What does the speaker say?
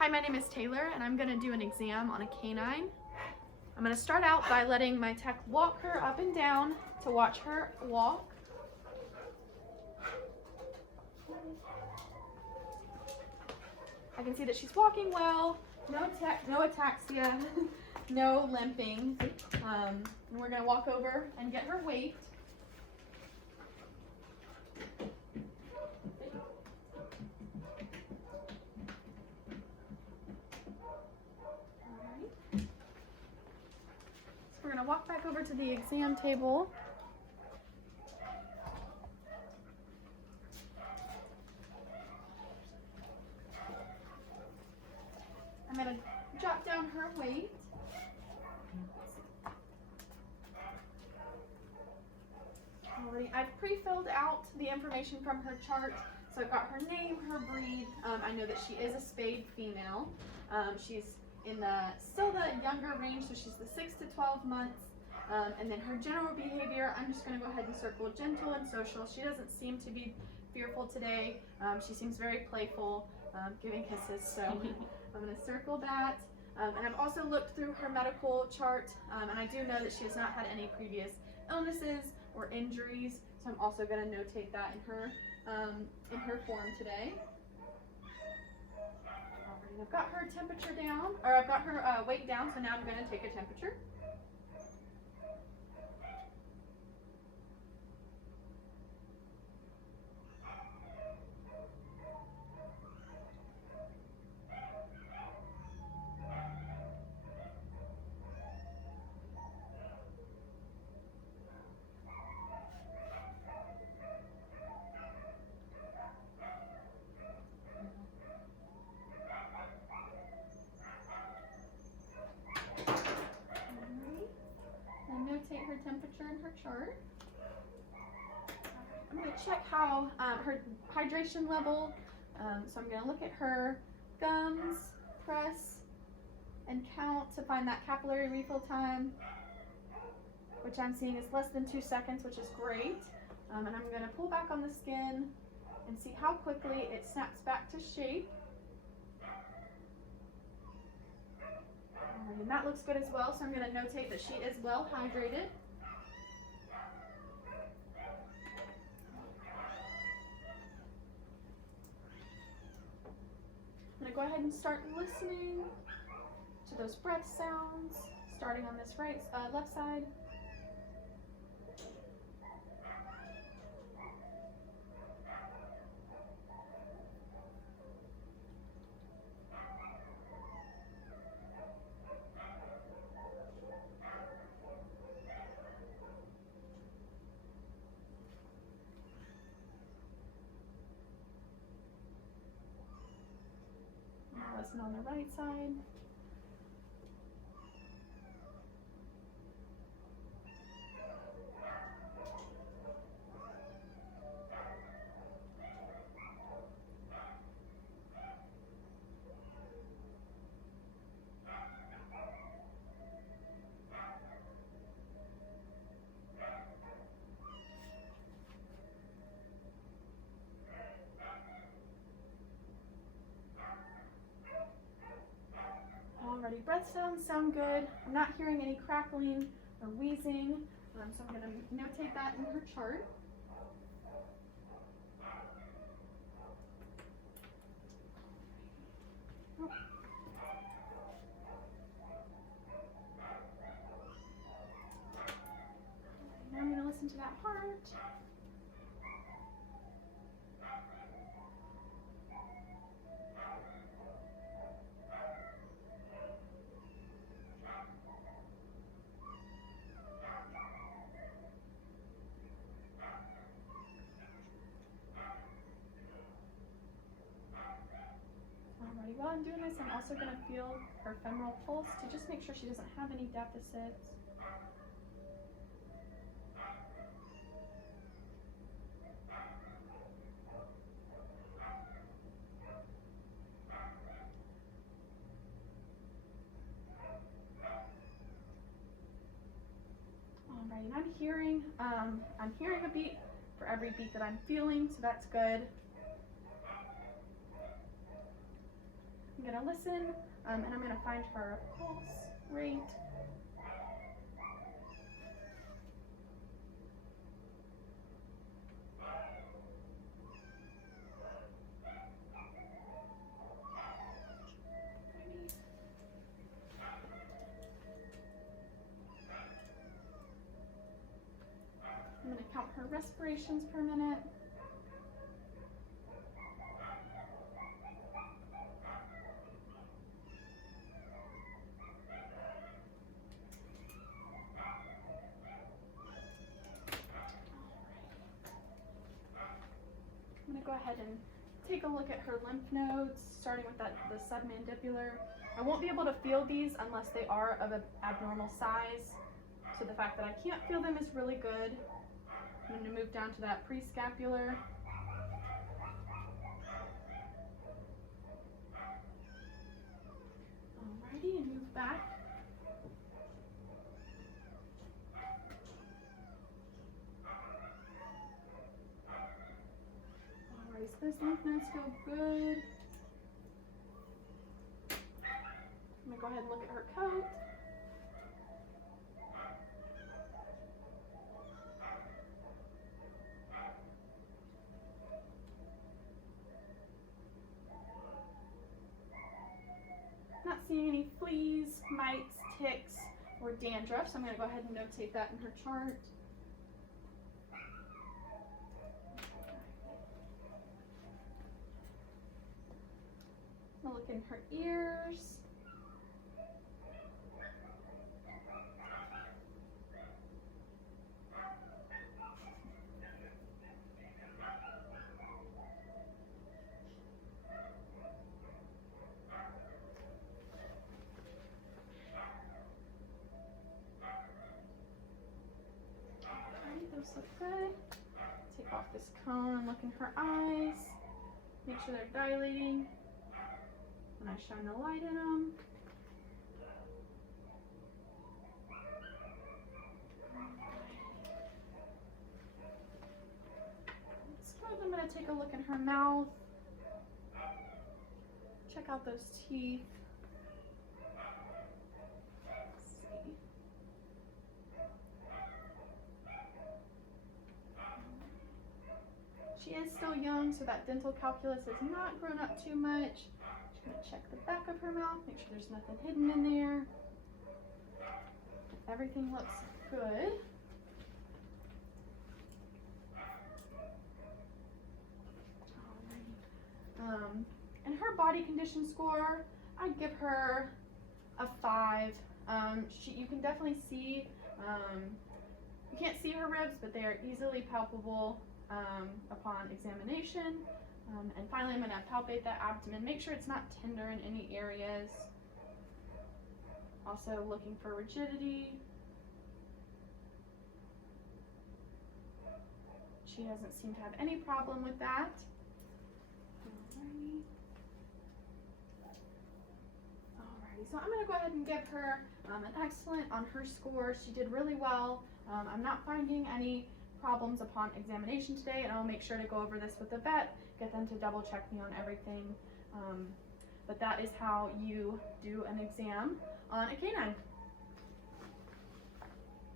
Hi, my name is Taylor and I'm going to do an exam on a canine. I'm going to start out by letting my tech walk her up and down to watch her walk. I can see that she's walking well, no ataxia, no limping. And we're going to walk over and get her weight. We're going to walk back over to the exam table. I'm going to jot down her weight. Alrighty, I've pre-filled out the information from her chart. So I've got her name, her breed. I know that she is a spayed female. She's in still the younger range, so she's the 6 to 12 months. And then her general behavior, I'm just going to go ahead and circle gentle and social. She doesn't seem to be fearful today. She seems very playful, giving kisses, so I'm going to circle that. And I've also looked through her medical chart, and I do know that she has not had any previous illnesses or injuries, so I'm also going to notate that in her form today. Alright, I've got her temperature down, or I've got her weight down, so now I'm going to take a temperature. Notate her temperature in her chart. I'm going to check how her hydration level. So I'm going to look at her gums, press, and count to find that capillary refill time, which I'm seeing is less than 2 seconds, which is great. And I'm going to pull back on the skin and see how quickly it snaps back to shape. And that looks good as well, so I'm going to notate that she is well hydrated. I'm going to go ahead and start listening to those breath sounds, starting on this left side. Listen on the right side. Alrighty, breath sounds sound good. I'm not hearing any crackling or wheezing, so I'm going to notate that in her chart. Now I'm going to listen to that heart. While I'm doing this, I'm also going to feel her femoral pulse to just make sure she doesn't have any deficits. Alright, and I'm hearing a beat for every beat that I'm feeling, so that's good. I'm gonna listen, and I'm gonna find her pulse rate. I'm gonna count her respirations per minute. I'm gonna go ahead and take a look at her lymph nodes, starting with the submandibular. I won't be able to feel these unless they are of an abnormal size. So the fact that I can't feel them is really good. I'm going to move down to that prescapular. Alrighty, and move back. Alright, so those lymph nodes feel good. I'm going to go ahead and look at her coat. Not seeing any fleas, mites, ticks, or dandruff, so I'm going to go ahead and notate that in her chart. I'll look in her ears. Those look good. Take off this cone, look in her eyes, make sure they're dilating when I shine the light in them. It's good. I'm going to take a look in her mouth, check out those teeth. She is still young, so that dental calculus has not grown up too much. Just going to check the back of her mouth, make sure there's nothing hidden in there. Everything looks good. And her body condition score, I'd give her a 5. You can definitely see, you can't see her ribs, but they are easily palpable upon examination. And finally, I'm going to palpate that abdomen, make sure it's not tender in any areas. Also looking for rigidity. She doesn't seem to have any problem with that. Alrighty, so I'm going to go ahead and give her an excellent on her score. She did really well. I'm not finding any problems upon examination today, and I'll make sure to go over this with the vet, get them to double check me on everything. But that is how you do an exam on a canine.